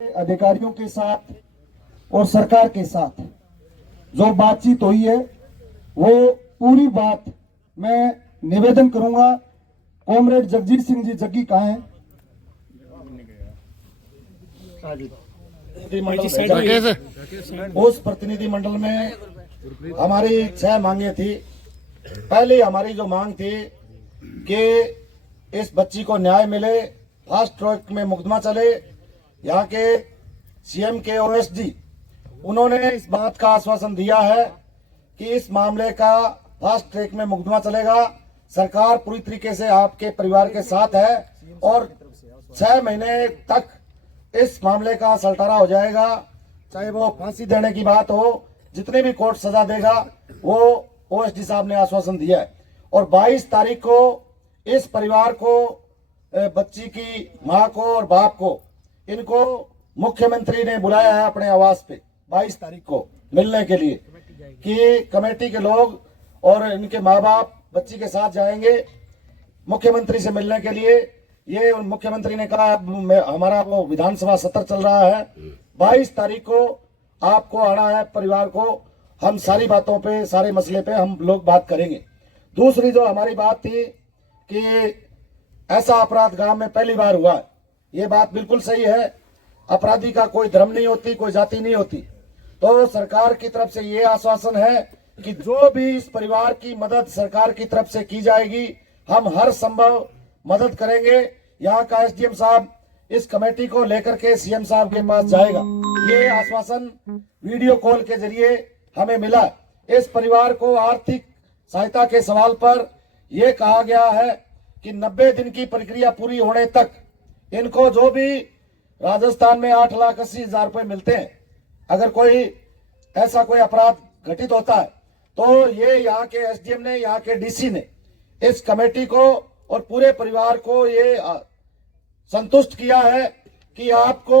अधिकारियों के साथ और सरकार के साथ जो बातचीत हुई है वो पूरी बात मैं निवेदन करूंगा। कॉमरेड जगजीत सिंह जी जग्गी कहाँ हैं? उस प्रतिनिधि मंडल में हमारी 6 मांगे थी। पहली हमारी जो मांग थी कि इस बच्ची को न्याय मिले, फास्ट ट्रैक में मुकदमा चले। यहाँ के सीएम के ओएसडी उन्होंने इस बात का आश्वासन दिया है कि इस मामले का फास्ट ट्रैक में मुकदमा चलेगा। सरकार पूरी तरीके से आपके परिवार के साथ है और 6 महीने तक इस मामले का सलटारा हो जाएगा। चाहे वो फांसी देने की बात हो, जितने भी कोर्ट सजा देगा वो ओएसडी साहब ने आश्वासन दिया है। और 22 तारीख को इस परिवार को, बच्ची की मां को और बाप को, इनको मुख्यमंत्री ने बुलाया है अपने आवास पे 22 तारीख को मिलने के लिए कि कमेटी के लोग और इनके माँ बाप बच्ची के साथ जाएंगे मुख्यमंत्री से मिलने के लिए। ये मुख्यमंत्री ने कहा हमारा वो विधानसभा सत्र चल रहा है, 22 तारीख को आपको आना है परिवार को, हम सारी बातों पे, सारे मसले पे हम लोग बात करेंगे। दूसरी जो हमारी बात थी कि ऐसा अपराध गांव में पहली बार हुआ है, ये बात बिल्कुल सही है। अपराधी का कोई धर्म नहीं होती, कोई जाति नहीं होती। तो सरकार की तरफ से ये आश्वासन है कि जो भी इस परिवार की मदद सरकार की तरफ से की जाएगी, हम हर संभव मदद करेंगे। यहाँ का एसडीएम साहब इस कमेटी को लेकर के सीएम साहब के पास जाएगा। ये आश्वासन वीडियो कॉल के जरिए हमें मिला। इस परिवार को आर्थिक सहायता के सवाल पर यह कहा गया है कि 90 दिन की प्रक्रिया पूरी होने तक इनको जो भी राजस्थान में 8,80,000 रुपए मिलते हैं, अगर कोई ऐसा कोई अपराध घटित होता है तो ये यहाँ के एसडीएम ने, यहाँ के डीसी ने इस कमेटी को और पूरे परिवार को ये संतुष्ट किया है कि आपको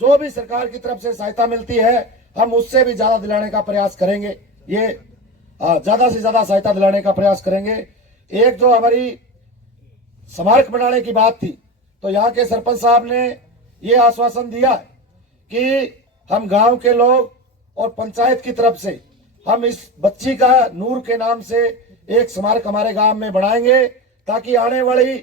जो भी सरकार की तरफ से सहायता मिलती है हम उससे भी ज्यादा दिलाने का प्रयास करेंगे। ये ज्यादा से ज्यादा सहायता दिलाने का प्रयास करेंगे। एक जो हमारी स्मारक बनाने की बात थी, तो यहाँ के सरपंच साहब ने ये आश्वासन दिया कि हम गांव के लोग और पंचायत की तरफ से हम इस बच्ची का नूर के नाम से एक स्मारक हमारे गांव में बनाएंगे, ताकि आने वाली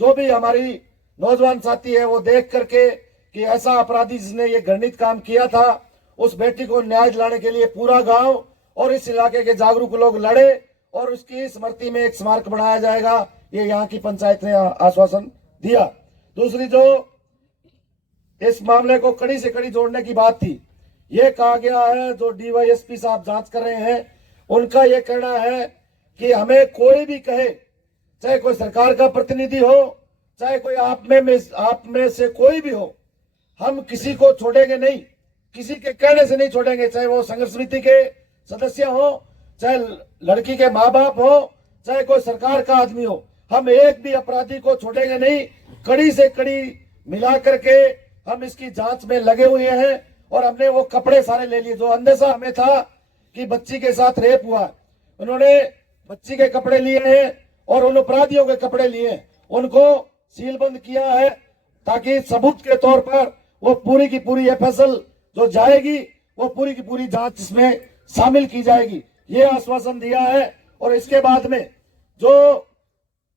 जो भी हमारी नौजवान साथी है वो देख करके कि ऐसा अपराधी जिसने ये घृणित काम किया था, उस बेटी को न्याय दिलाने के लिए पूरा गांव और इस इलाके के जागरूक लोग लड़े और उसकी स्मृति में एक स्मारक बनाया जाएगा। ये यहाँ की पंचायत ने आश्वासन दिया। दूसरी जो इस मामले को कड़ी से कड़ी जोड़ने की बात थी, ये कहा गया है, जो डीवाईएसपी साहब जांच कर रहे हैं उनका ये कहना है कि हमें कोई भी कहे, चाहे कोई सरकार का प्रतिनिधि हो, चाहे कोई आप में से कोई भी हो, हम किसी को छोड़ेंगे नहीं, किसी के कहने से नहीं छोड़ेंगे। चाहे वो संघर्ष समिति के सदस्य हो, चाहे लड़की के माँ बाप हो, चाहे कोई सरकार का आदमी हो, हम एक भी अपराधी को छोड़ेंगे नहीं। कड़ी से कड़ी मिला करके हम इसकी जांच में लगे हुए हैं। और हमने वो कपड़े सारे ले लिए, जो अंदेशा हमें था कि बच्ची के साथ रेप हुआ, उन्होंने बच्ची के कपड़े लिए हैं और उन अपराधियों के कपड़े लिए, उनको सीलबंद किया है, ताकि सबूत के तौर पर वो पूरी की पूरी एफएसएल जो जाएगी वो पूरी की पूरी जांच इसमें शामिल की जाएगी। ये आश्वासन दिया है। और इसके बाद में जो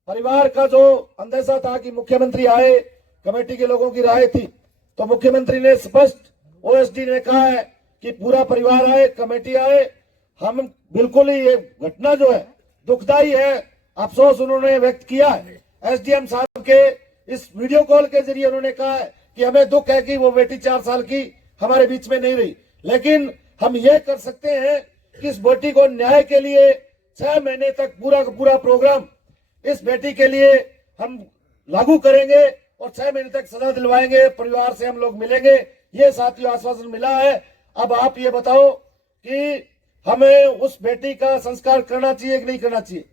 परिवार का जो अंदेशा था कि मुख्यमंत्री आए, कमेटी के लोगों की राय थी, तो मुख्यमंत्री ने स्पष्ट, ओएसडी ने कहा है कि पूरा परिवार आए, कमेटी आए। हम बिल्कुल ही ये घटना जो है दुखदाई है, अफसोस उन्होंने व्यक्त किया है। एसडीएम साहब के इस वीडियो कॉल के जरिए उन्होंने कहा है कि हमें दुख है कि वो बेटी 4 साल की हमारे बीच में नहीं रही, लेकिन हम ये कर सकते हैं कि इस बेटी को न्याय के लिए 6 महीने तक पूरा का पूरा प्रोग्राम इस बेटी के लिए हम लागू करेंगे और 6 महीने तक सजा दिलवाएंगे। परिवार से हम लोग मिलेंगे, ये साथियों आश्वासन मिला है। अब आप ये बताओ कि हमें उस बेटी का संस्कार करना चाहिए कि नहीं करना चाहिए?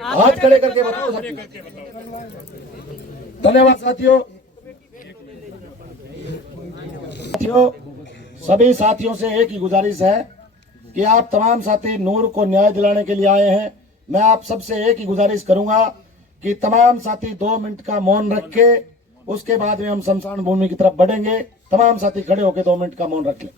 हाथ खड़े करके बताओ साथियों। धन्यवाद साथियों। सभी साथियों से एक ही गुजारिश है कि आप तमाम साथी नूर को न्याय दिलाने के लिए आए हैं। मैं आप सबसे एक ही गुजारिश करूंगा कि तमाम साथी 2 मिनट का मौन रख के उसके बाद में हम शमशान भूमि की तरफ बढ़ेंगे। तमाम साथी खड़े होकर 2 मिनट का मौन रख लें।